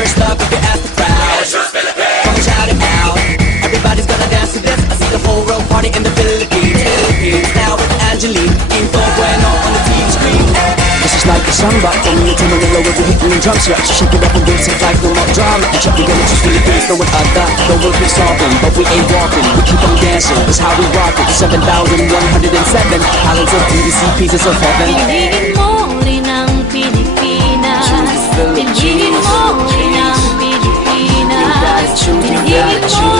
first love if you ask the crowd. Come and shout it out. Everybody's gonna dance to this. I see the whole world party in the Philippines. Now with Angelique, Info Bueno on the TV screen. This is like a samba. From the time when the lower the hit and drum set. So shake it up and dance it like no more drama. And check together just Philippines, know what I got. The world is solving, but we ain't walking. We keep on dancing, that's how we rock it. 7,107 islands of PVC pieces of heaven. Pinigin mo rin ang Pilipinas. Pinigin mo rin ang Pilipinas. Pinigin mo